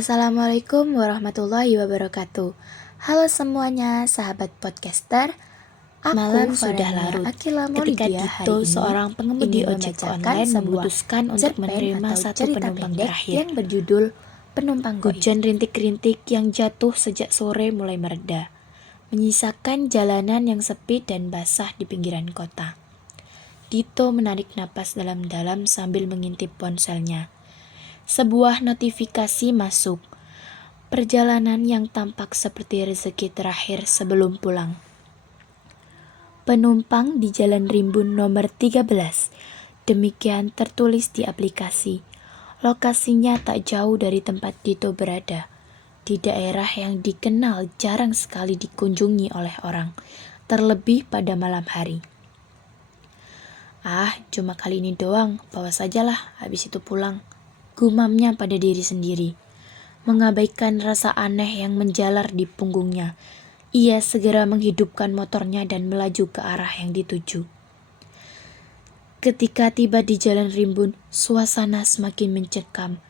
Assalamualaikum warahmatullahi wabarakatuh. Halo semuanya, sahabat podcaster. Malam sudah larut ketika Dito, seorang pengemudi ojek online, memutuskan untuk menerima satu penumpang terakhir. Yang berjudul Penumpang Goib. Hujan rintik-rintik yang jatuh sejak sore mulai mereda, menyisakan jalanan yang sepi dan basah di pinggiran kota. Dito menarik napas dalam-dalam sambil mengintip ponselnya. Sebuah notifikasi masuk. Perjalanan yang tampak seperti rezeki terakhir sebelum pulang. Penumpang di Jalan Rimbun nomor 13. Demikian tertulis di aplikasi. Lokasinya tak jauh dari tempat Dito berada, di daerah yang dikenal jarang sekali dikunjungi oleh orang, terlebih pada malam hari. Cuma kali ini doang, bawa sajalah, habis itu pulang. Gumamnya pada diri sendiri. Mengabaikan rasa aneh yang menjalar di punggungnya, ia segera menghidupkan motornya dan melaju ke arah yang dituju. Ketika tiba di Jalan Rimbun, suasana semakin mencekam.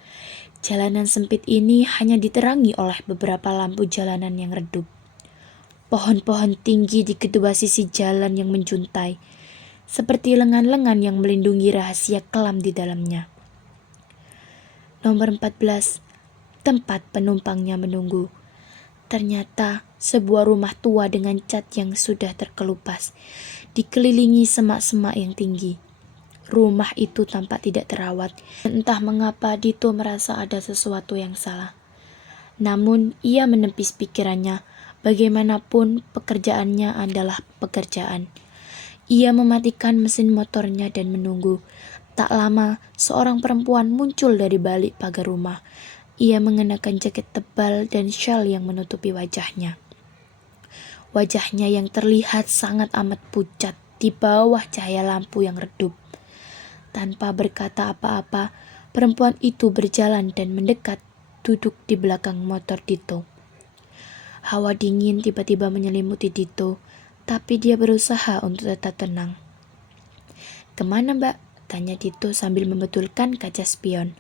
Jalanan sempit ini hanya diterangi oleh beberapa lampu jalanan yang redup. Pohon-pohon tinggi di kedua sisi jalan yang menjuntai, seperti lengan-lengan yang melindungi rahasia kelam di dalamnya. Nomor 14, tempat penumpangnya menunggu. Ternyata sebuah rumah tua dengan cat yang sudah terkelupas, dikelilingi semak-semak yang tinggi. Rumah itu tampak tidak terawat. Entah mengapa Dito merasa ada sesuatu yang salah. Namun ia menepis pikirannya, bagaimanapun pekerjaannya adalah pekerjaan. Ia mematikan mesin motornya dan menunggu. Tak lama, seorang perempuan muncul dari balik pagar rumah. Ia mengenakan jaket tebal dan syal yang menutupi wajahnya. Wajahnya yang terlihat sangat amat pucat di bawah cahaya lampu yang redup. Tanpa berkata apa-apa, perempuan itu berjalan dan mendekat, duduk di belakang motor Dito. Hawa dingin tiba-tiba menyelimuti Dito, tapi dia berusaha untuk tetap tenang. "Kemana, Mbak?" tanya Dito sambil membetulkan kaca spion.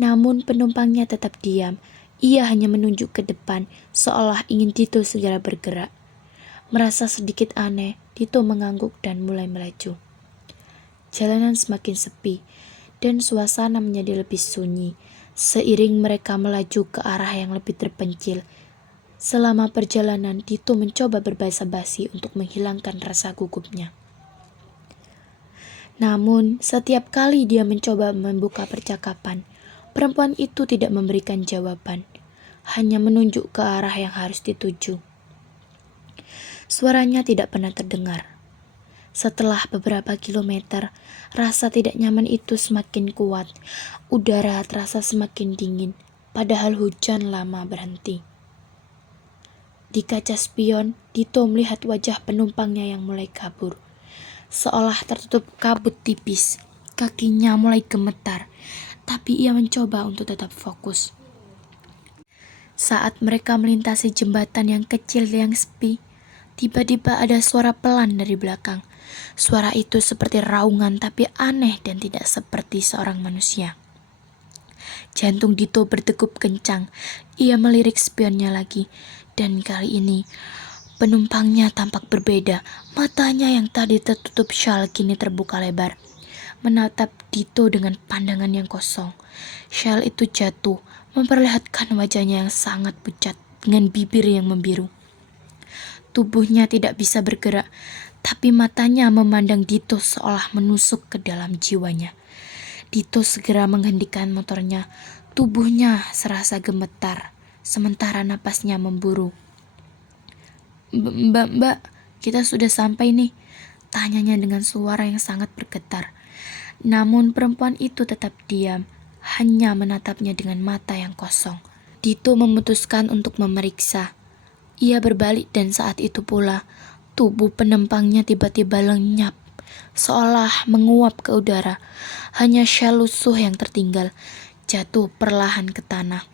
Namun penumpangnya tetap diam. Ia hanya menunjuk ke depan, seolah ingin Dito segera bergerak. Merasa sedikit aneh, Dito mengangguk dan mulai melaju. Jalanan semakin sepi, dan suasana menjadi lebih sunyi, seiring mereka melaju ke arah yang lebih terpencil. Selama perjalanan, Dito mencoba berbasa-basi untuk menghilangkan rasa gugupnya. Namun, setiap kali dia mencoba membuka percakapan, perempuan itu tidak memberikan jawaban, hanya menunjuk ke arah yang harus dituju. Suaranya tidak pernah terdengar. Setelah beberapa kilometer, rasa tidak nyaman itu semakin kuat. Udara terasa semakin dingin, padahal hujan lama berhenti. Di kaca spion, Dito melihat wajah penumpangnya yang mulai kabur. Seolah tertutup kabut tipis, kakinya mulai gemetar, tapi ia mencoba untuk tetap fokus. Saat mereka melintasi jembatan yang kecil yang sepi, tiba-tiba ada suara pelan dari belakang. Suara itu seperti raungan tapi aneh dan tidak seperti seorang manusia. Jantung Dito berdegup kencang. Ia melirik spionnya lagi, dan kali ini penumpangnya tampak berbeda. Matanya yang tadi tertutup syal kini terbuka lebar, menatap Dito dengan pandangan yang kosong. Syal itu jatuh, memperlihatkan wajahnya yang sangat pucat dengan bibir yang membiru. Tubuhnya tidak bisa bergerak, tapi matanya memandang Dito seolah menusuk ke dalam jiwanya. Dito segera menghentikan motornya. Tubuhnya serasa gemetar, sementara napasnya memburu. Mbak, kita sudah sampai nih," tanyanya dengan suara yang sangat bergetar. Namun perempuan itu tetap diam, hanya menatapnya dengan mata yang kosong. Dito memutuskan untuk memeriksa. Ia berbalik dan saat itu pula, tubuh penumpangnya tiba-tiba lenyap, seolah menguap ke udara. Hanya syal lusuh yang tertinggal, jatuh perlahan ke tanah.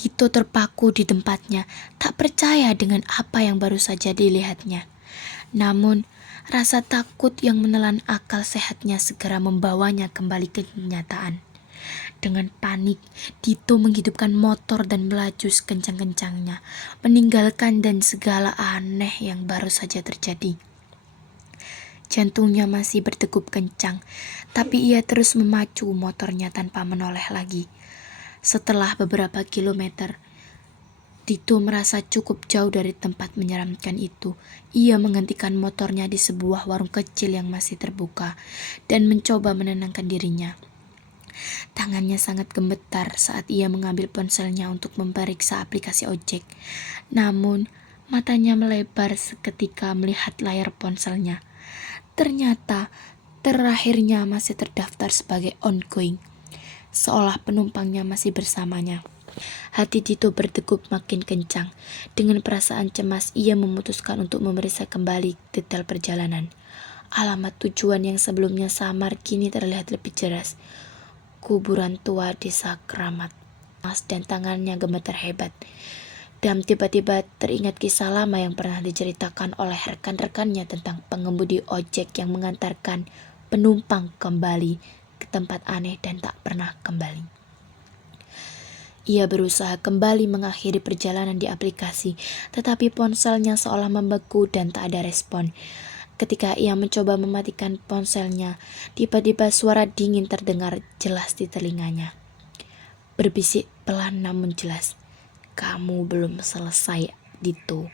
Dito terpaku di tempatnya, tak percaya dengan apa yang baru saja dilihatnya. Namun, rasa takut yang menelan akal sehatnya segera membawanya kembali ke kenyataan. Dengan panik, Dito menghidupkan motor dan melaju sekencang-kencangnya, meninggalkan dan segala aneh yang baru saja terjadi. Jantungnya masih berdegup kencang, tapi ia terus memacu motornya tanpa menoleh lagi. Setelah beberapa kilometer, Dito merasa cukup jauh dari tempat menyeramkan itu. Ia menghentikan motornya di sebuah warung kecil yang masih terbuka dan mencoba menenangkan dirinya. Tangannya sangat gemetar saat ia mengambil ponselnya untuk memeriksa aplikasi ojek. Namun, matanya melebar seketika melihat layar ponselnya. Ternyata, terakhirnya masih terdaftar sebagai ongoing, seolah penumpangnya masih bersamanya. Hati Dito berdegup makin kencang. Dengan perasaan cemas, ia memutuskan untuk memeriksa kembali detail perjalanan. Alamat tujuan yang sebelumnya samar kini terlihat lebih jelas. Kuburan tua desa Keramat. Dan tangannya gemetar hebat. Dan tiba-tiba teringat kisah lama yang pernah diceritakan oleh rekan-rekannya tentang pengemudi ojek yang mengantarkan penumpang kembali ke tempat aneh dan tak pernah kembali. Ia berusaha kembali mengakhiri perjalanan di aplikasi, tetapi ponselnya seolah membeku dan tak ada respon. Ketika ia mencoba mematikan ponselnya, tiba-tiba suara dingin terdengar jelas di telinganya. Berbisik pelan namun jelas, "Kamu belum selesai, Dito."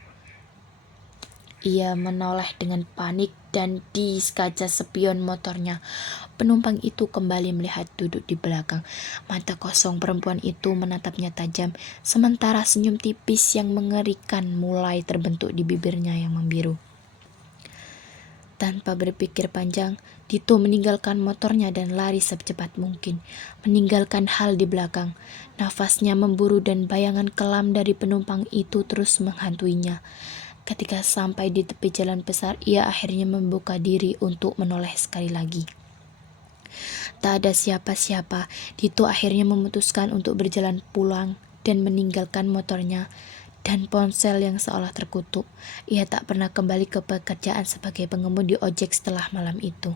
Ia menoleh dengan panik dan di kaca spion motornya, penumpang itu kembali melihat duduk di belakang. Mata kosong perempuan itu menatapnya tajam, sementara senyum tipis yang mengerikan mulai terbentuk di bibirnya yang membiru. Tanpa berpikir panjang, Dito meninggalkan motornya dan lari secepat mungkin, meninggalkan hal di belakang. Nafasnya memburu dan bayangan kelam dari penumpang itu terus menghantuinya. Ketika sampai di tepi jalan besar, ia akhirnya membuka diri untuk menoleh sekali lagi. Tak ada siapa-siapa, Dito akhirnya memutuskan untuk berjalan pulang dan meninggalkan motornya dan ponsel yang seolah terkutuk. Ia tak pernah kembali ke pekerjaan sebagai pengemudi ojek setelah malam itu.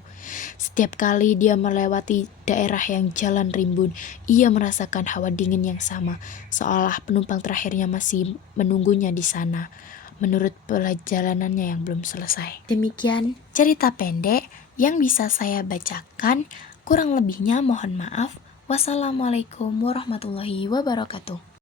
Setiap kali dia melewati daerah yang jalan rimbun, ia merasakan hawa dingin yang sama, seolah penumpang terakhirnya masih menunggunya di sana. Menurut perjalanannya yang belum selesai. Demikian cerita pendek yang bisa saya bacakan. Kurang lebihnya mohon maaf. Wassalamualaikum warahmatullahi wabarakatuh.